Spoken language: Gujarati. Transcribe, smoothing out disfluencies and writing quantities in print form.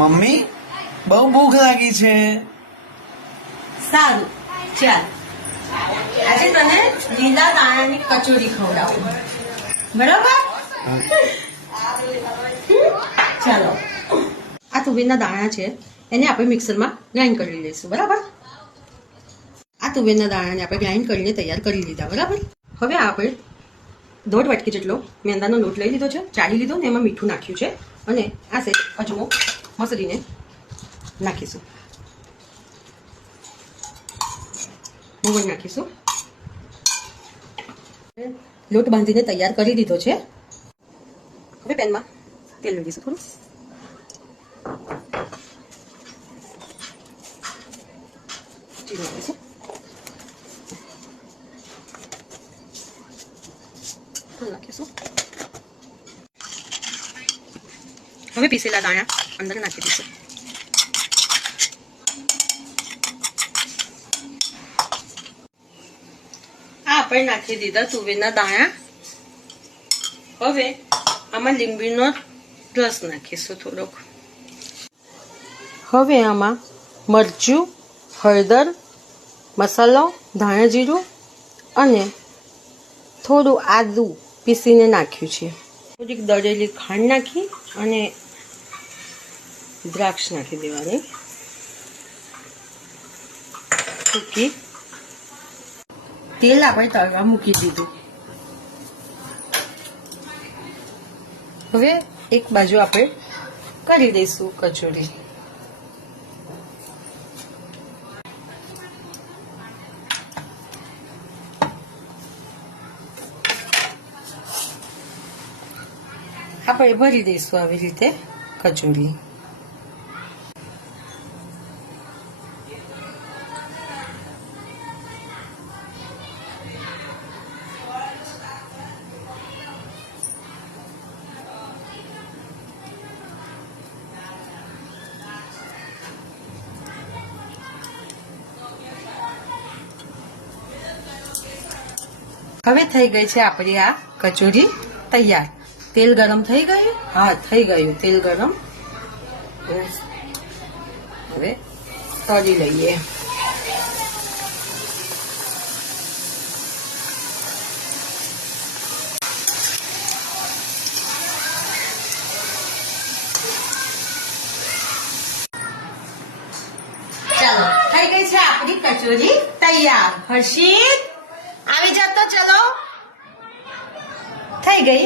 મમ્મી બહુ ભૂખ લાગી છે. સારું ચાલ આજે તને લીલા દાણાની કચોરી ખવડાવું બરાબર. ચાલો આ તુવેરના દાણા છે એને આપણે મિક્સરમાં ગ્રાઇન્ડ કરી લઈશું બરાબર. આ તુવેરના દાણાને આપણે ગ્રાઇન્ડ કરીને તૈયાર કરી લીધા બરાબર. હવે આપણે 1.5 વાટકી જેટલો મેંદાનો લોટ લઈ લીધો છે, ચાળી લીધો ને એમાં મીઠું નાખ્યું છે અને આ સેટ અજમો મસળીને નાખીશું. મોવણ નાખીશું. લોટ બાંધીને તૈયાર કરી દીધો છે. હવે પેનમાં તેલ નાખીશું થોડું. જીરું નાખીશું. નાખીશું. હવે પીસેલા દાણા અંદર નાખી દઈશું. આપણે નાખી દીધા તુવેરના દાણા. હવે આમાં લીંબીનો રસ નાખીશું થોડોક. હવે આમાં મરચું, હળદર, મસાલો, ધાણા જીરું અને થોડું આદુ પીસીને નાખ્યું છે. થોડીક દળેલી ખાંડ નાખી અને દ્રાક્ષ નાખી દેવાની. મૂકી તેલ આપણે તળવા મૂકી દીધું. હવે એક બાજુ આપણે કરી દઈશું કચોરી. આપણે ભરી દઈશું આવી રીતે કચોરી. હવે થઈ ગઈ છે આપણી આ કચોરી તૈયાર. તેલ ગરમ થઈ ગયું? હા થઈ ગયું તેલ ગરમ. હવે તળી લઈએ. ચાલો થઈ ગઈ છે આપણી કચોરી તૈયાર. હર્ષિત આવી જાત તો ચલો. થઈ ગઈ.